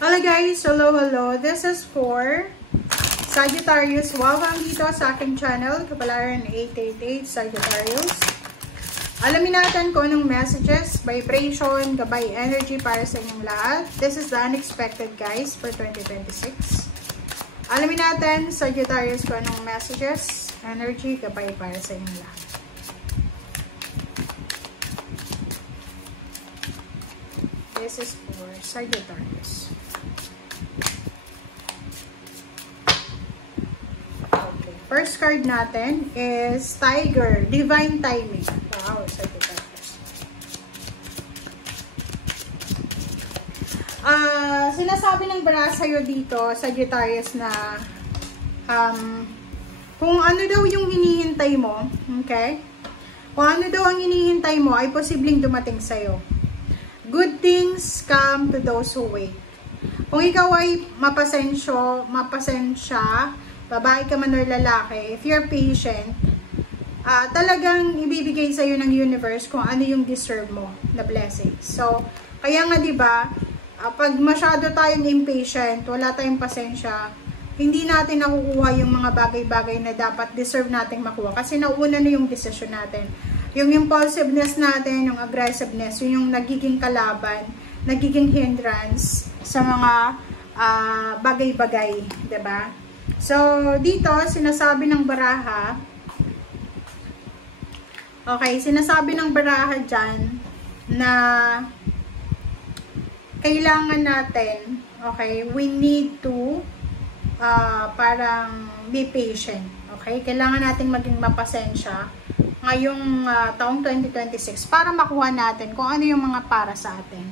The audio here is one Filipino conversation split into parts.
Hello guys! Hello! This is for Sagittarius. Welcome dito sa aking channel, Kapalaran 888 Sagittarius. Alamin natin kung anong messages, vibration, gabay, energy para sa inyong lahat. This is the unexpected guys for 2026. Alamin natin, Sagittarius, kung anong messages, energy, gabay para sa inyong lahat. This is for Sagittarius. Okay. First card natin is Tiger, Divine Timing. Wow, Sagittarius. Sinasabi ng bara sa'yo dito, Sagittarius, na kung ano daw yung hinihintay mo, okay? Kung ano daw ang hinihintay mo ay posibleng dumating sa'yo. Good things come to those who wait. Kung ikaw ay mapasensya, babae ka man or lalaki, if you're patient, talagang ibibigay sa'yo ng universe kung ano yung deserve mo na blessings. So, kaya nga diba, pag masyado tayong impatient, wala tayong pasensya, hindi natin nakukuha yung mga bagay-bagay na dapat deserve nating makuha. Kasi nauna na yung decision natin. Yung impulsiveness natin, yung aggressiveness, yung nagiging kalaban, nagiging hindrance sa mga bagay-bagay, diba? So, dito, sinasabi ng baraha, okay, sinasabi ng baraha dyan, na kailangan natin, okay, we need to, parang be patient, okay? Kailangan natin maging mapasensya ngayong taong 2026 para makuha natin kung ano yung mga para sa atin.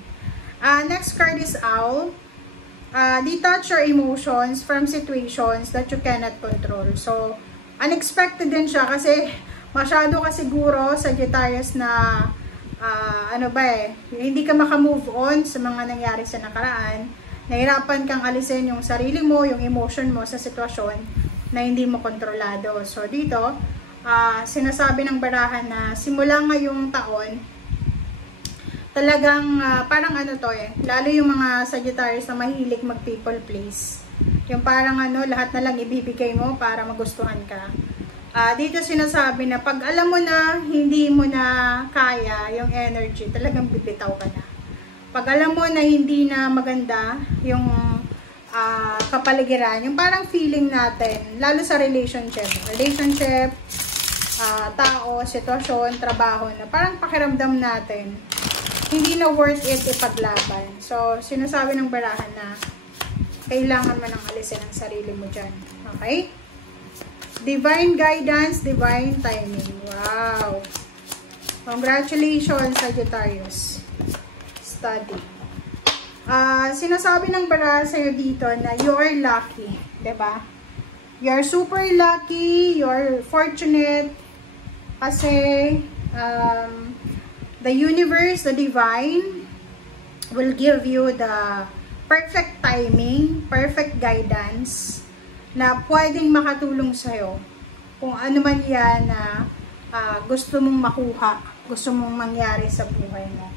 Next card is Owl. Detach your emotions from situations that you cannot control. So, unexpected din siya kasi masyado ka siguro, Sagittarius, na hindi ka makamove on sa mga nangyari sa nakaraan. Nahirapan kang alisin yung sarili mo, yung emotion mo sa sitwasyon na hindi mo kontrolado. So, dito, sinasabi ng barahan na simula ngayong taon, talagang parang lalo yung mga Sagittarius na mahilig mag people please. Yung parang lahat na lang ibibigay mo para magustuhan ka. Dito sinasabi na pag alam mo na hindi mo na kaya yung energy, talagang bibitaw ka na. Pag alam mo na hindi na maganda yung kapaligiran, yung parang feeling natin, lalo sa relationship, tao, sitwasyon, trabaho, na parang pakiramdam natin, hindi na worth it ipaglaban. So, sinasabi ng barahan na kailangan mo nang alisin ang sarili mo dyan. Okay? Divine guidance, divine timing. Wow! Congratulations, Sagittarius. Study. Sinasabi ng barahan sa'yo dito na you are lucky. Diba? You're super lucky, you're fortunate, kasi the universe, the divine, will give you the perfect timing, perfect guidance, na pwedeng makatulong sa'yo kung ano man yan na gusto mong makuha, gusto mong mangyari sa buhay mo.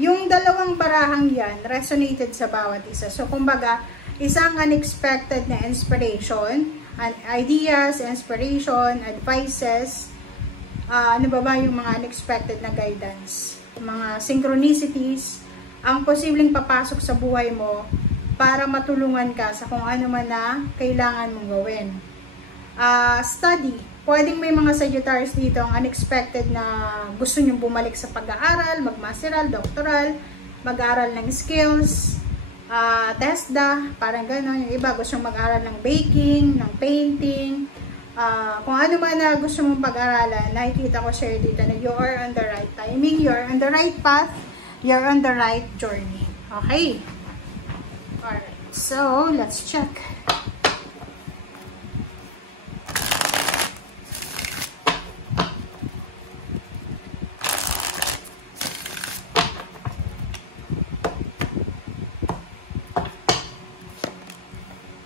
Yung dalawang barahang yan, resonated sa bawat isa. So, kumbaga, isang unexpected na inspiration, ideas, inspiration, advices, yung mga unexpected na guidance, mga synchronicities, ang posibleng papasok sa buhay mo para matulungan ka sa kung ano man na kailangan mong gawin. Study. Pwedeng may mga Sagittarius dito ang unexpected na gusto nyong bumalik sa pag-aaral, magmasteral, doctoral, mag-aaral ng skills, TESDA, parang gano'n. Yung iba gusto mag-aaral ng baking, ng painting, kung ano man na gusto mong pag-aralan, nakikita ko share dito na you are on the right timing, you are on the right path, you are on the right journey. Okay? Alright, so let's check.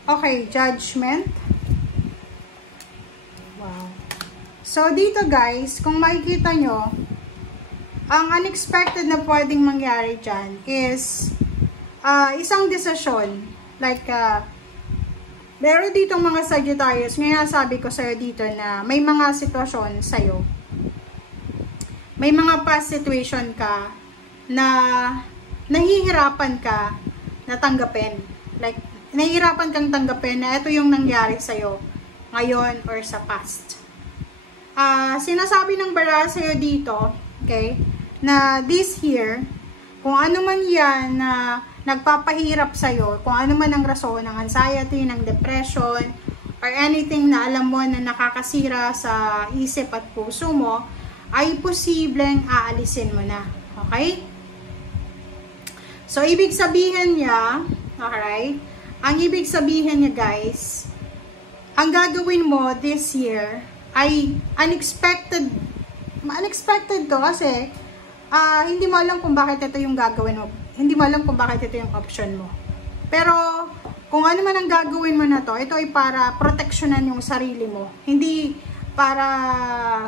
Okay, Judgment. Wow. So, dito guys, kung makikita nyo, ang unexpected na pwedeng mangyari dyan is isang desisyon. Like, meron ditong mga Sagittarius, ngayon sabi ko sa'yo dito na may mga sitwasyon sa'yo. May mga past situation ka na nahihirapan ka na tanggapin. Like, nahihirapan kang tanggapin na ito yung nangyari sa'yo ngayon or sa past. Sinasabi ng baraha sa'yo dito, okay, na this here, kung ano man yan na nagpapahirap sa'yo, kung ano man ang rason ng anxiety, ng depression, or anything na alam mo na nakakasira sa isip at puso mo, ay posibleng aalisin mo na. Okay? So, ibig sabihin niya, alright, ang ibig sabihin niya guys, ang gagawin mo this year ay unexpected to kasi hindi mo alam kung bakit ito yung gagawin mo. Hindi mo alam kung bakit ito yung option mo. Pero, kung ano man ang gagawin mo na to, ito ay para proteksyonan yung sarili mo. Hindi para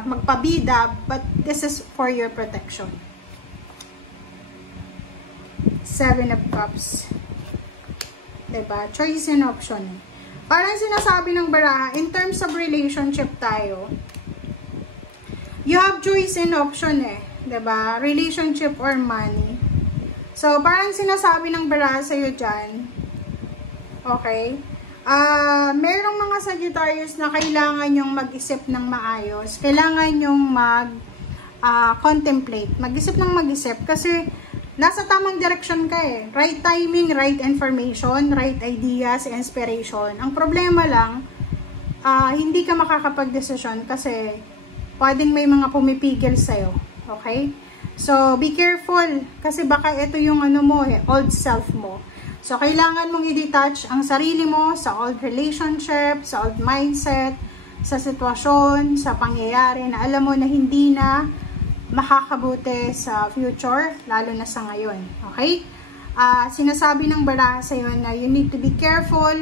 magpabida, but this is for your protection. 7 of Cups. Diba? Choice and option. Parang sinasabi ng baraha, in terms of relationship tayo, you have choice and option eh. Diba? Relationship or money. So, parang sinasabi ng baraha sa'yo dyan, okay, merong mga Sagittarius na kailangan yung mag-isip ng maayos. Kailangan yung mag-contemplate. Mag-isip ng mag-isip. Kasi, nasa tamang direction ka eh. Right timing, right information, right ideas, inspiration. Ang problema lang, hindi ka makakapag-desisyon kasi pwedeng may mga pumipigil sa'yo. Okay? So, be careful kasi baka ito yung ano mo eh, old self mo. So, kailangan mong i-detach ang sarili mo sa old relationship, sa old mindset, sa sitwasyon, sa pangyayari na alam mo na hindi na makakabuti sa future, lalo na sa ngayon. Okay? Sinasabi ng baraha sa'yo na you need to be careful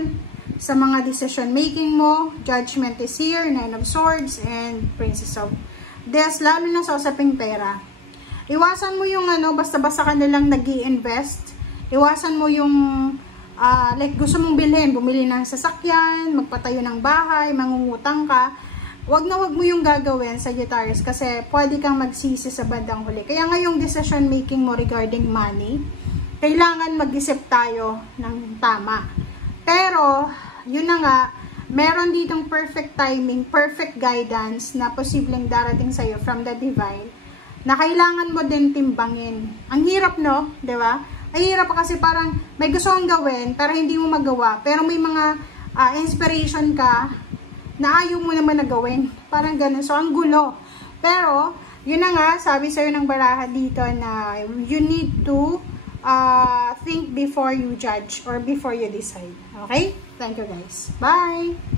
sa mga decision making mo. Judgment is here, 9 of Swords, and Princess of Wands, lalo na sa usaping pera. Iwasan mo yung basta-basta ka nalang nag-i-invest. Iwasan mo yung like gusto mong bilhin, bumili ng sasakyan, magpatayo ng bahay, mangungutang ka. Wag na wag mo yung gagawin, Sagittarius, kasi pwede kang magsisi sa bandang huli. Kaya ngayong decision making mo regarding money, kailangan mag-isip tayo ng tama. Pero, yun na nga, meron ditong perfect timing, perfect guidance na posibleng darating sa'yo from the divine, na kailangan mo din timbangin. Ang hirap, no? Diba? Ang hirap kasi parang may gusto kang gawin, pero hindi mo magawa. Pero may mga inspiration ka na ayaw mo naman na gawin. Parang ganun. So, ang gulo. Pero, yun na nga, sabi sa'yo ng baraha dito na you need to think before you judge or before you decide. Okay? Thank you guys. Bye!